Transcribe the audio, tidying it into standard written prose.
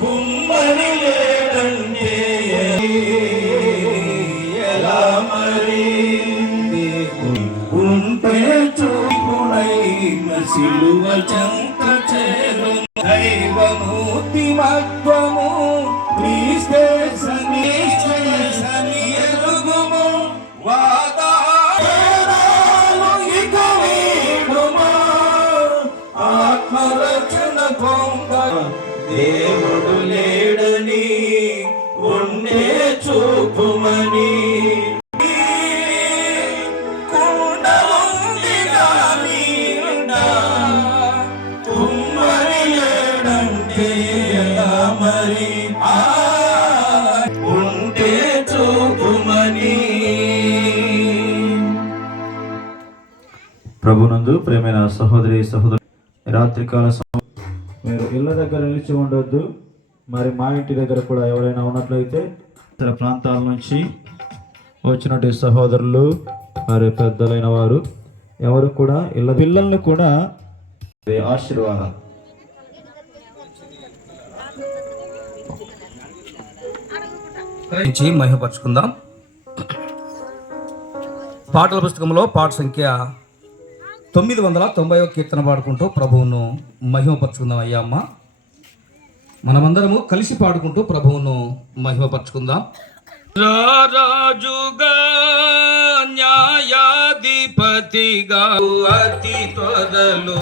కుమ్మరి లేడంటే ఎలా మరి ఉంటే చూపునై సిలువ చెంత చేరు దైవమూర్తి మత్వము క్రీస్తే సని ఎరుగుము వాదాలు ఇక వీడుమా ఆత్మరక్షణ పొంద దేవుడు లేడని ఉండే చూపుమని మరి ఉంటే చూపుమని. ప్రభునందు ప్రేమైన సహోదరి సహోదరు, రాత్రికాల మీరు ఇళ్ళ దగ్గర నిలిచి ఉండొద్దు. మరి మా ఇంటి దగ్గర కూడా ఎవరైనా ఉన్నట్లయితే ఇతర ప్రాంతాల నుంచి వచ్చినట్టు సహోదరులు మరి పెద్దలైన వారు ఎవరు కూడా ఇళ్ళ పిల్లల్ని కూడా ఆశీర్వాదం మహిమపరుచుకుందాం. పాటల పుస్తకంలో పాట సంఖ్య 990వ కీర్తన పాడుకుంటూ ప్రభువును మహిమపరుచుకుందాం. అయ్యా అమ్మ, మనమందరము కలిసి పాడుకుంటూ ప్రభువును మహిమపరుచుకుందాం. రాజుగా న్యాయాధిపతిగా అతి త్వరలో